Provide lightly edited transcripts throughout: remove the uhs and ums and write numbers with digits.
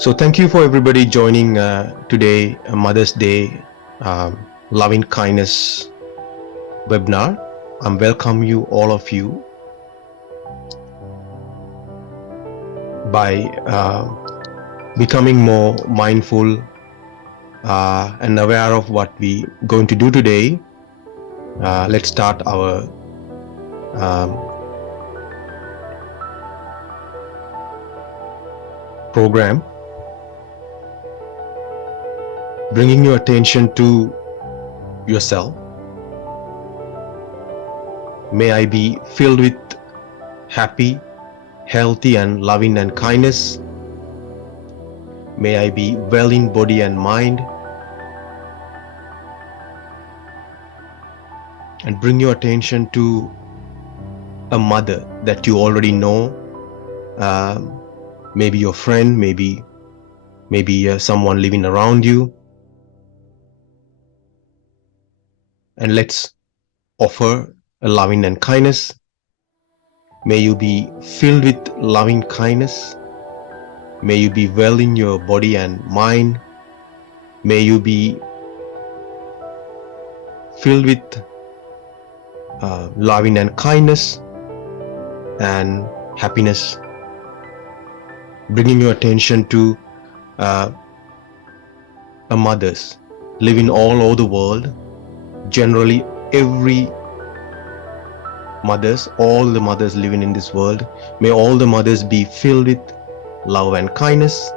So thank you for everybody joining today, Mother's Day Loving Kindness webinar. I'm welcome you, all of you, by becoming more mindful and aware of what we going to do today. Let's start our program. Bringing your attention to yourself. May I be filled with happy, healthy and loving and kindness. May I be well in body and mind. And bring your attention to a mother that you already know. Maybe your friend, maybe someone living around you. And let's offer a loving and kindness. May you be filled with loving kindness. May you be well in your body and mind. May you be filled with loving and kindness and happiness. Bringing your attention to mothers living all over the world. Generally, all the mothers living in this world, may all the mothers be filled with love and kindness.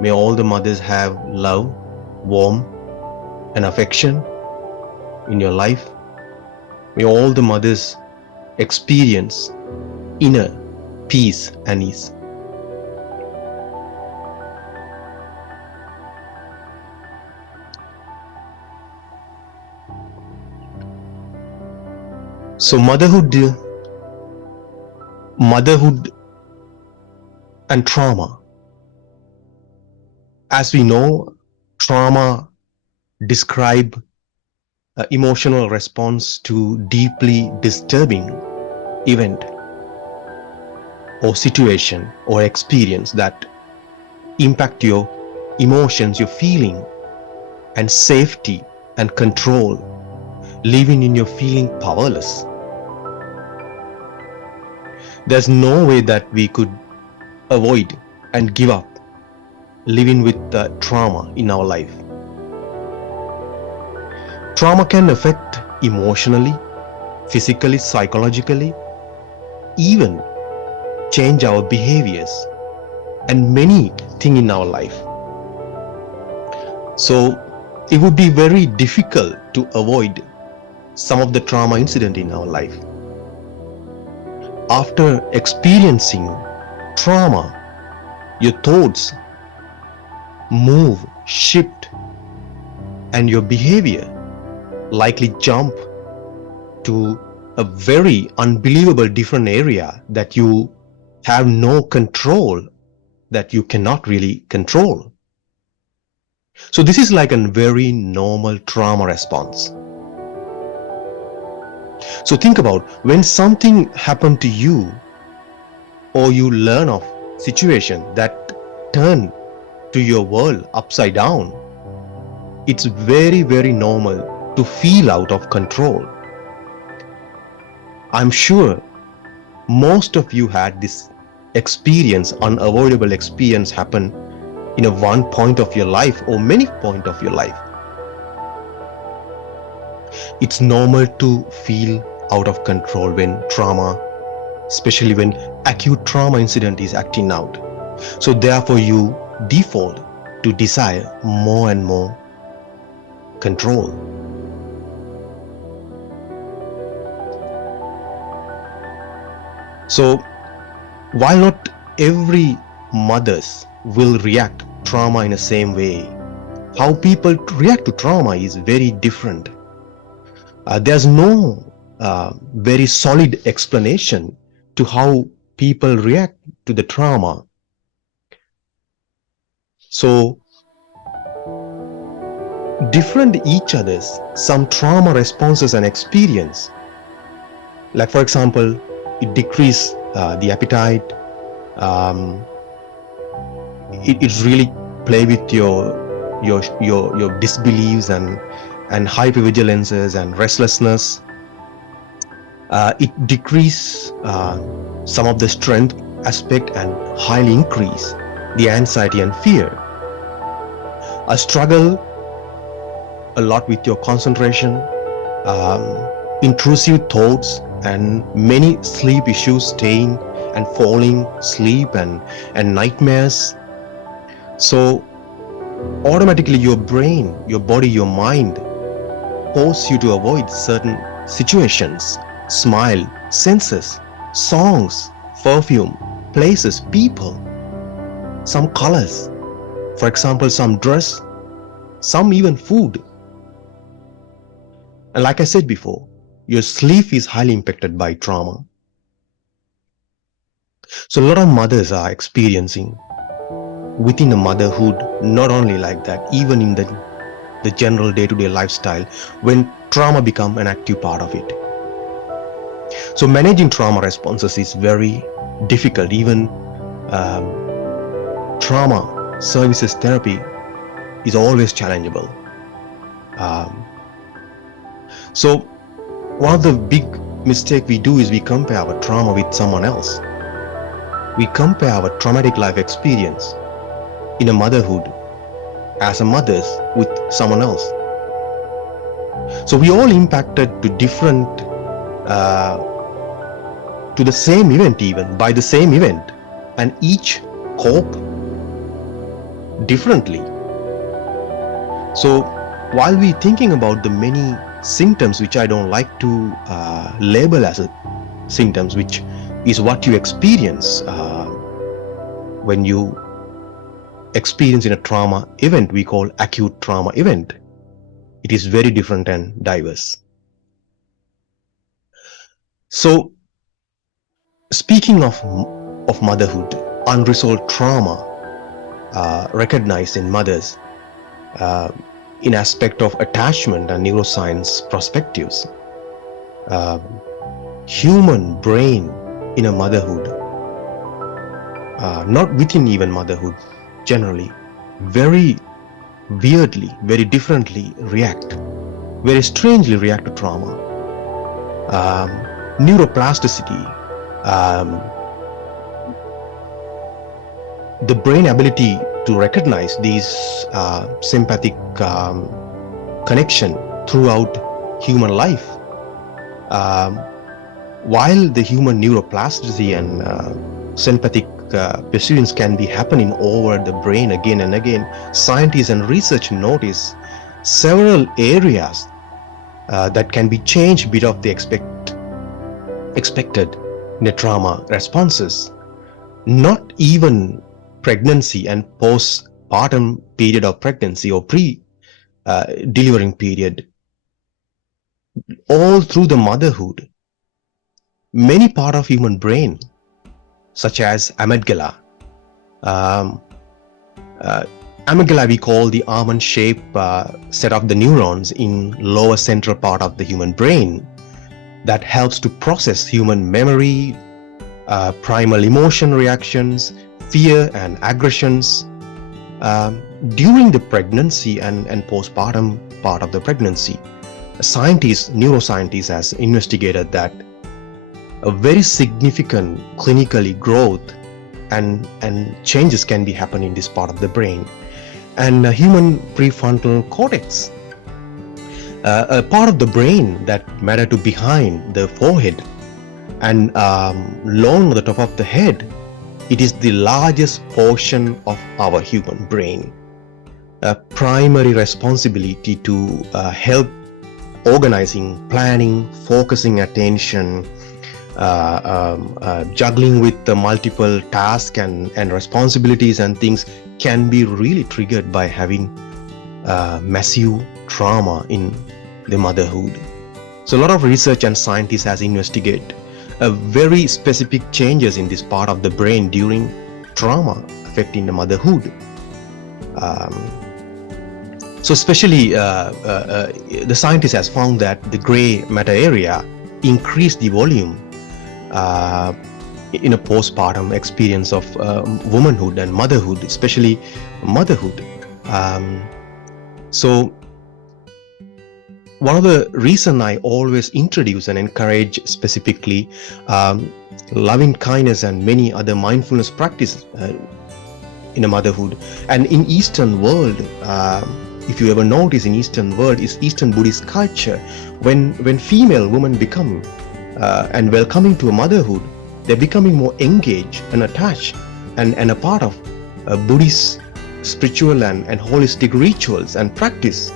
May all the mothers have love, warmth and affection in your life. May all the mothers experience inner peace and ease. So motherhood and trauma. As we know, trauma describe an emotional response to deeply disturbing event or situation or experience that impact your emotions, your feeling and safety and control, leaving in your feeling powerless. There's no way that we could avoid and give up living with the trauma in our life. Trauma can affect emotionally, physically, psychologically, even change our behaviors and many things in our life. So it would be very difficult to avoid some of the trauma incident in our life. After experiencing trauma, your thoughts move, shift, and your behavior likely jump to a very unbelievable different area that you have no control, that you cannot really control. So this is like a very normal trauma response. So think about when something happened to you, or you learn of situation that turn to your world upside down. It's very, very normal to feel out of control. I'm sure most of you had this experience, unavoidable experience happen in a one point of your life or many point of your life. It's normal to feel out of control when trauma, especially when acute trauma incident is acting out. So therefore you default to desire more and more control. So while not every mothers will react trauma in the same way, how people react to trauma is very different. There's no very solid explanation to how people react to the trauma. So different each other's some trauma responses and experience. Like for example, it decrease the appetite, it really play with your disbeliefs and hypervigilances and restlessness. It decrease some of the strength aspect and highly increase the anxiety and fear. A struggle a lot with your concentration, intrusive thoughts, and many sleep issues, staying and falling asleep, and nightmares. So automatically your brain, your body, your mind force you to avoid certain situations, smile, senses, songs, perfume, places, people, some colors, for example, some dress, some even food. And like I said before, your sleep is highly impacted by trauma. So a lot of mothers are experiencing within the motherhood, not only like that, even in the general day-to-day lifestyle, when trauma become an active part of it. So managing trauma responses is very difficult. Even trauma services therapy is always challengeable. So one of the big mistake we do is we compare our trauma with someone else. We compare our traumatic life experience in a motherhood as a mother's with someone else. So we all impacted to different, to the same event, even by the same event, and each cope differently. So while we thinking about the many symptoms, which I don't like to label as symptoms, which is what you experience when you experience in a trauma event we call acute trauma event. It is very different and diverse. So speaking of motherhood, unresolved trauma recognized in mothers in aspect of attachment and neuroscience perspectives. Human brain in a motherhood, not within even motherhood, generally very weirdly, very differently react, very strangely react to trauma. Neuroplasticity, the brain ability to recognize these sympathetic connection throughout human life. While the human neuroplasticity and sympathetic perceptions can be happening over the brain again and again, scientists and research notice several areas that can be changed bit of the expected in the trauma responses. Not even pregnancy and postpartum period of pregnancy or pre-delivering period, all through the motherhood, many part of human brain, such as amygdala. Amygdala we call the almond-shaped set of the neurons in lower central part of the human brain that helps to process human memory, primal emotion reactions, fear and aggressions during the pregnancy and postpartum part of the pregnancy. Neuroscientists has investigated that a very significant clinically growth and changes can be happening in this part of the brain. And human prefrontal cortex, a part of the brain that matter to behind the forehead and long on the top of the head, it is the largest portion of our human brain. A primary responsibility to help organizing, planning, focusing attention, juggling with the multiple tasks and responsibilities and things can be really triggered by having massive trauma in the motherhood. So a lot of research and scientists has investigated very specific changes in this part of the brain during trauma affecting the motherhood. So especially the scientist has found that the gray matter area increased the volume in a postpartum experience of womanhood and motherhood, especially motherhood. So one of the reason I always introduce and encourage specifically loving kindness and many other mindfulness practice in a motherhood. And in Eastern world, if you ever notice, in Eastern world is Eastern Buddhist culture, when female women become and welcoming to a motherhood, they're becoming more engaged and attached and a part of Buddhist spiritual and holistic rituals and practice.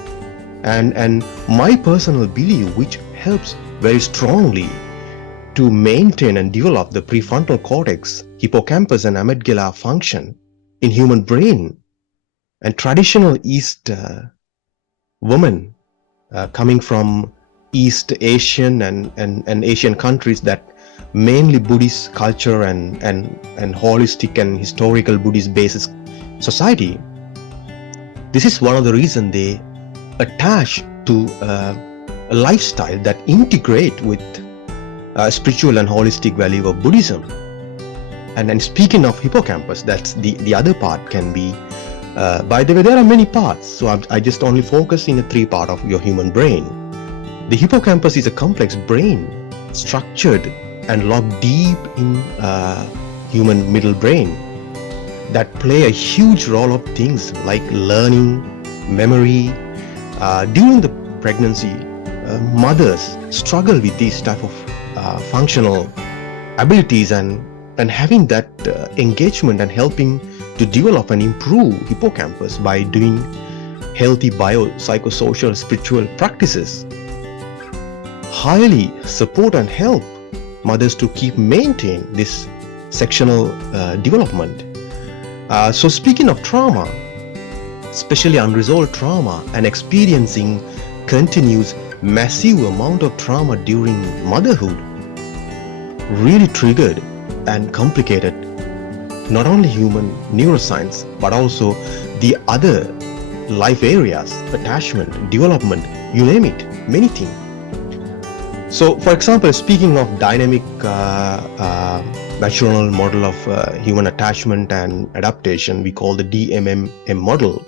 And my personal belief, which helps very strongly to maintain and develop the prefrontal cortex, hippocampus and amygdala function in human brain. And traditional East women coming from East Asian and Asian countries, that mainly Buddhist culture and holistic and historical Buddhist basis society, this is one of the reasons they attach to a lifestyle that integrate with spiritual and holistic value of Buddhism. And speaking of hippocampus, that's the other part can be, by the way, there are many parts, so I just only focus in the 3 part of your human brain. The hippocampus is a complex brain, structured and locked deep in human middle brain, that play a huge role of things like learning, memory. During the pregnancy, mothers struggle with these type of functional abilities, and having that engagement and helping to develop and improve hippocampus by doing healthy biopsychosocial spiritual practices highly support and help mothers to keep maintain this sectional development. So speaking of trauma, especially unresolved trauma, and experiencing continuous massive amount of trauma during motherhood really triggered and complicated not only human neuroscience but also the other life areas, attachment, development, you name it, many things. So for example, speaking of dynamic maternal model of human attachment and adaptation, we call the DMM model,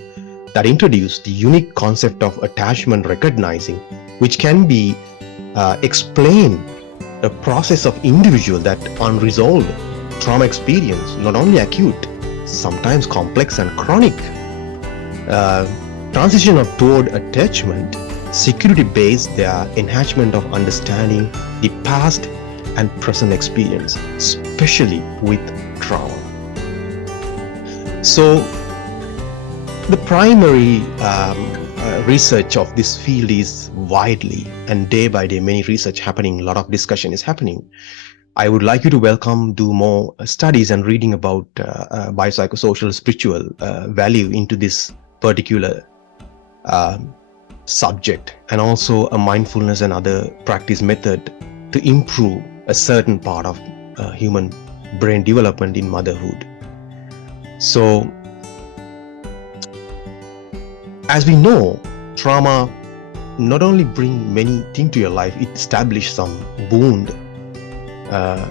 that introduced the unique concept of attachment recognizing, which can be explain a process of individual that unresolved trauma experience, not only acute, sometimes complex and chronic, transition of toward attachment, security based their enhancement of understanding the past and present experience, especially with trauma. So the primary research of this field is widely, and day by day many research happening, a lot of discussion is happening. I would like you to do more studies and reading about biopsychosocial spiritual value into this particular subject, and also a mindfulness and other practice method to improve a certain part of human brain development in motherhood. So as we know, trauma not only bring many things to your life, it establishes some wound,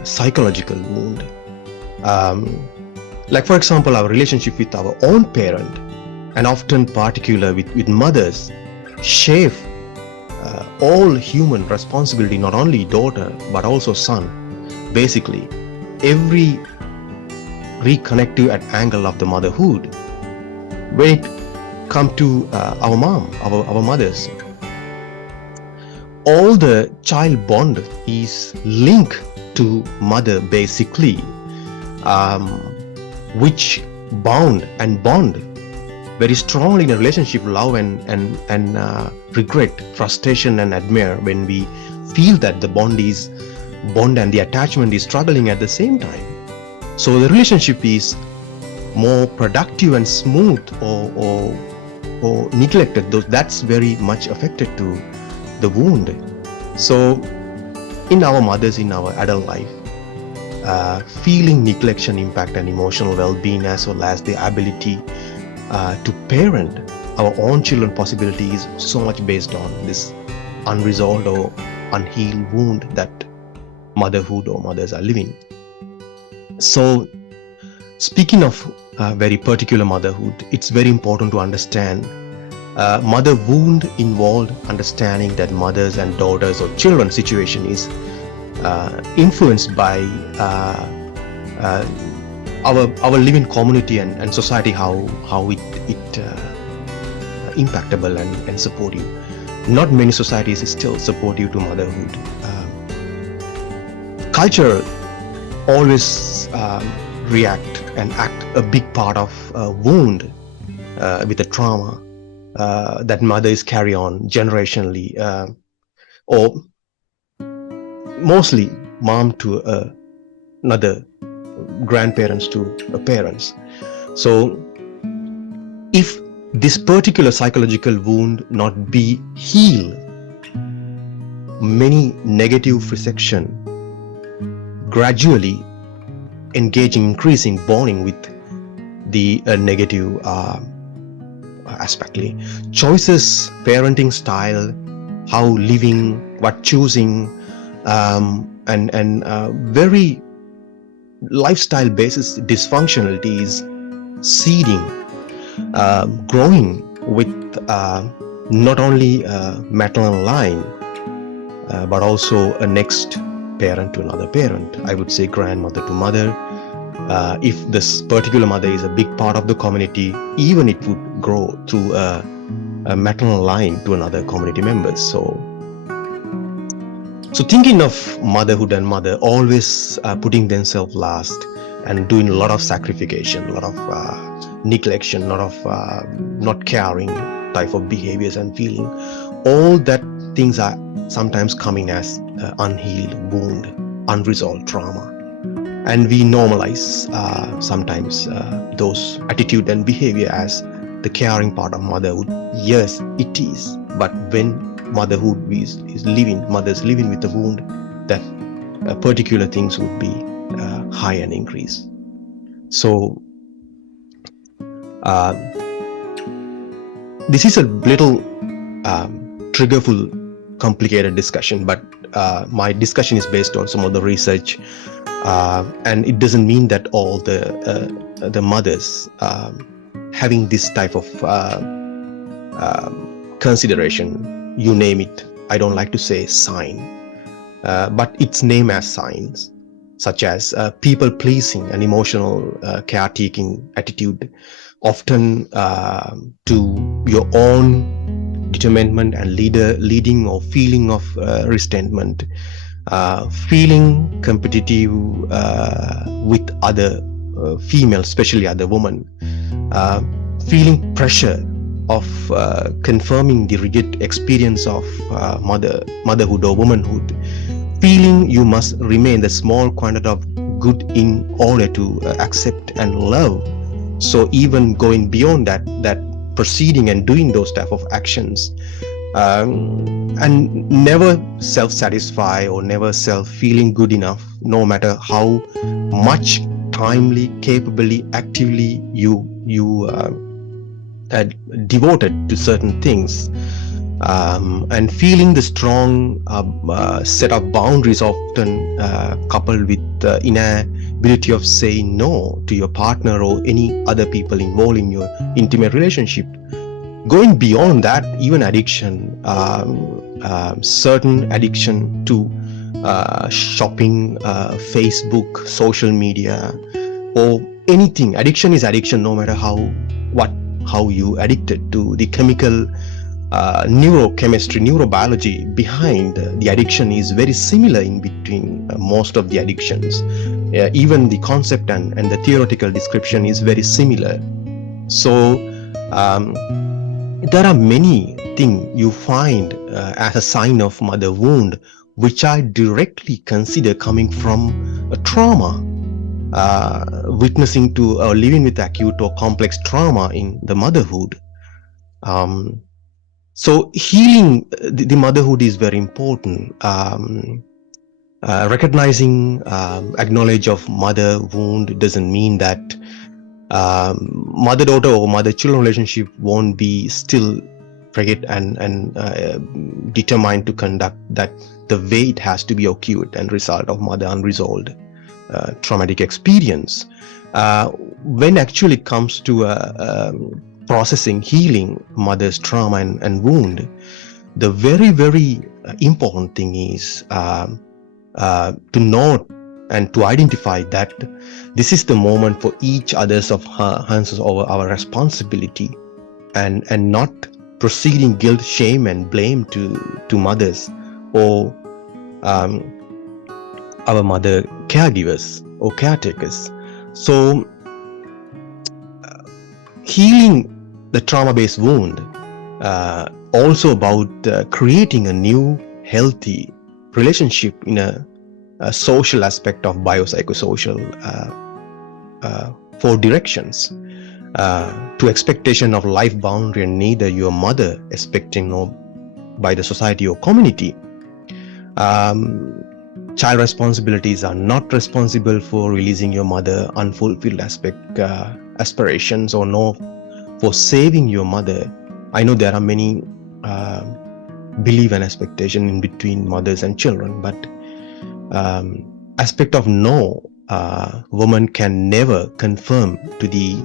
psychological wound. Like for example, our relationship with our own parent, and often particular with mothers, shape all human responsibility, not only daughter but also son. Basically, every reconnective at angle of the motherhood, when it come to our mom, our mothers, all the child bond is linked to mother basically, which bond very strongly in a relationship, love and regret, frustration and admire, when we feel that the bond and the attachment is struggling at the same time. So the relationship is more productive and smooth or neglected, that's very much affected to the wound. So in our mothers, in our adult life, feeling neglection impact and emotional well-being, as well as the ability to parent our own children possibility, is so much based on this unresolved or unhealed wound that motherhood or mothers are living. So, speaking of very particular motherhood, it's very important to understand mother wound involved understanding that mothers and daughters or children situation is influenced by our living community and society, how it impactable and supportive. Not many societies is still supportive to motherhood. Culture always react and act a big part of wound with the trauma that mothers carry on generationally, or mostly mom to another, grandparents to parents. So if this particular psychological wound not be healed, many negative perception gradually engaging increasing bonding with the negative aspectly. Choices, parenting style, how living, what choosing, and very lifestyle basis dysfunctionalities seeding, growing with not only maternal line but also a next parent to another parent. I would say grandmother to mother. If this particular mother is a big part of the community, even it would grow through a maternal line to another community members. So thinking of motherhood and mother always putting themselves last and doing a lot of sacrification, a lot of neglection, a lot of not caring type of behaviors and feeling, all that things are sometimes coming as unhealed wound, unresolved trauma. And we normalize sometimes those attitude and behavior as the caring part of motherhood. Yes, it is. But when motherhood is living, mothers living with the wound, that particular things would be high and increase. So this is a little triggerful, complicated discussion, but my discussion is based on some of the research, and it doesn't mean that all the mothers having this type of consideration, you name it. I don't like to say sign, but it's named as signs, such as people pleasing and emotional caretaking attitude, often to your own determination and leading or feeling of resentment, feeling competitive with other females, especially other women, feeling pressure of confirming the rigid experience of motherhood or womanhood, feeling you must remain the small quantity of good in order to accept and love. So even going beyond that proceeding and doing those type of actions, and never self-satisfy or never self-feeling good enough, no matter how much timely, capably, actively you devoted to certain things, and feeling the strong set of boundaries, often coupled with the inability of saying no to your partner or any other people involved in your intimate relationship. Going beyond that, even addiction, certain addiction to shopping, Facebook, social media, or anything. Addiction is addiction, no matter how you addicted to the chemical neurochemistry, neurobiology behind the addiction is very similar in between most of the addictions. Even the concept and the theoretical description is very similar. So there are many things you find as a sign of mother wound, which I directly consider coming from a trauma, witnessing to or living with acute or complex trauma in the motherhood. So healing the motherhood is very important. Recognizing, acknowledge of mother wound doesn't mean that mother-daughter or mother-children relationship won't be still rigid and determined to conduct that the way it has to be occurred and result of mother unresolved traumatic experience. When actually it comes to processing, healing mother's trauma and wound, the very, very important thing is to note and to identify that this is the moment for each other's of hands over our responsibility, and not proceeding guilt, shame, and blame to mothers or our mother caregivers or caretakers. So healing the trauma-based wound also about creating a new healthy relationship in a social aspect of biopsychosocial 4 directions to expectation of life boundary, and neither your mother expecting nor by the society or community. Child responsibilities are not responsible for releasing your mother unfulfilled aspirations, or no for saving your mother. I know there are many belief and expectation in between mothers and children, but aspect of no, woman can never confirm to the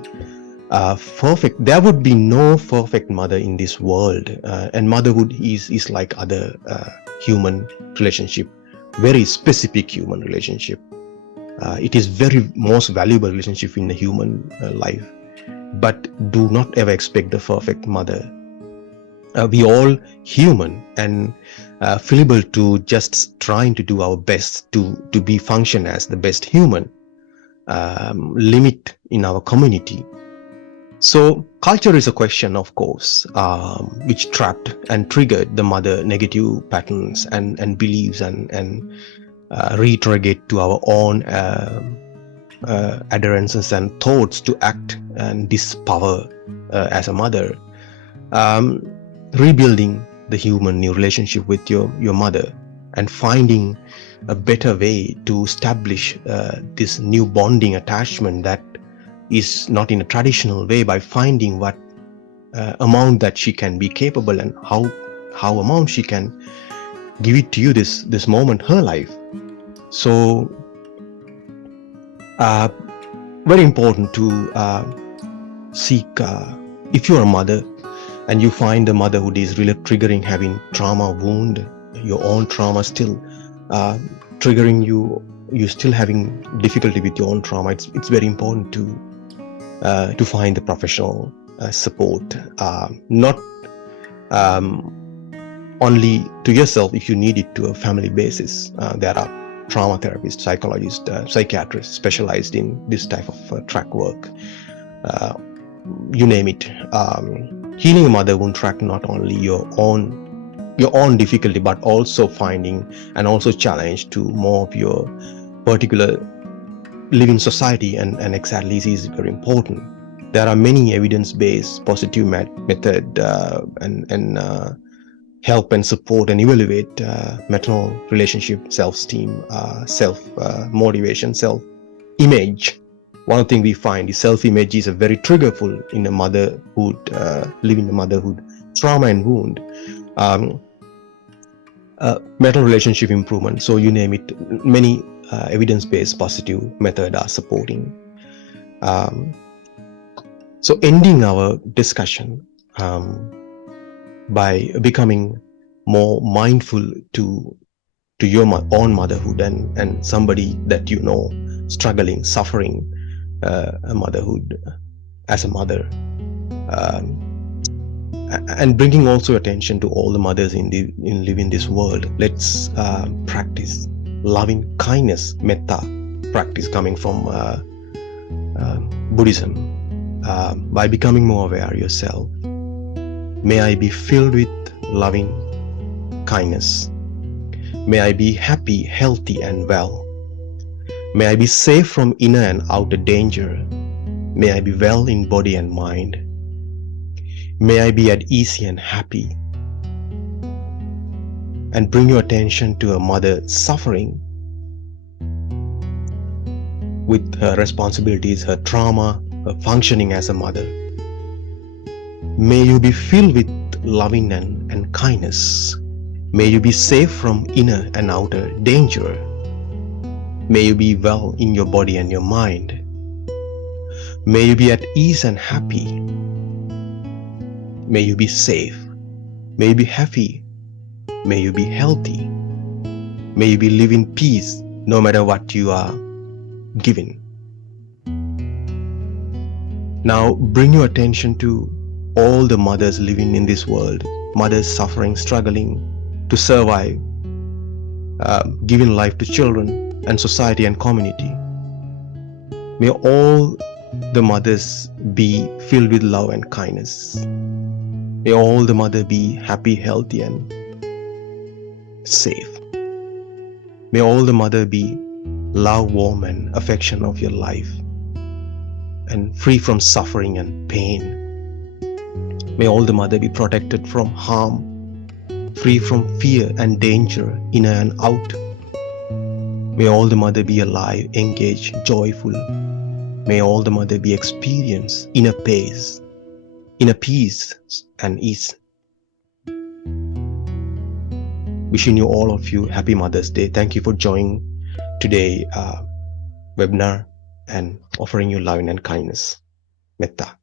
perfect. There would be no perfect mother in this world, and motherhood is like other human relationship, very specific human relationship. It is very most valuable relationship in the human life, but do not ever expect the perfect mother. We all human and fallible to just trying to do our best to be function as the best human limit in our community. So culture is a question, of course, which trapped and triggered the mother negative patterns and beliefs and reiterate to our own adherences and thoughts to act and dispower as a mother. Rebuilding the human new relationship with your mother and finding a better way to establish this new bonding attachment that is not in a traditional way, by finding what amount that she can be capable and how amount she can give it to you this moment her life. So very important to seek, if you're a mother and you find the motherhood is really triggering, having trauma wound, your own trauma still triggering you still having difficulty with your own trauma, it's very important to find the professional support, not only to yourself. If you need it, to a family basis, there are trauma therapists, psychologists, psychiatrists specialized in this type of track work, you name it. Healing a mother wound track not only your own difficulty, but also finding and also challenge to more of your particular living society, and exactly this is very important. There are many evidence-based positive method and help and support and evaluate maternal relationship, self-esteem, self-motivation, self-image. One thing we find is self-image is a very triggerful in a motherhood, living the motherhood trauma and wound. Maternal relationship improvement, so you name it, many evidence-based positive method are supporting. So ending our discussion by becoming more mindful to your own motherhood and somebody that you know struggling, suffering a motherhood as a mother, and bringing also attention to all the mothers in living this world. Let's practice loving kindness, metta practice coming from Buddhism, by becoming more aware yourself. May I be filled with loving kindness. May I be happy, healthy, and well. May I be safe from inner and outer danger. May I be well in body and mind. May I be at ease and happy. And bring your attention to a mother suffering with her responsibilities, her trauma, her functioning as a mother. May you be filled with loving and kindness. May you be safe from inner and outer danger. May you be well in your body and your mind. May you be at ease and happy. May you be safe. May you be happy. May you be healthy. May you be live in peace no matter what you are given. Now bring your attention to all the mothers living in this world, mothers suffering, struggling to survive, giving life to children and society and community. May all the mothers be filled with love and kindness. May all the mothers be happy, healthy and safe. May all the mother be love, warm and affection of your life and free from suffering and pain. May all the mother be protected from harm, free from fear and danger, inner and out. May all the mother be alive, engaged, joyful. May all the mother be experienced inner peace and ease. Wishing you all of you happy Mother's Day. Thank you for joining today webinar and offering you love and kindness. Metta.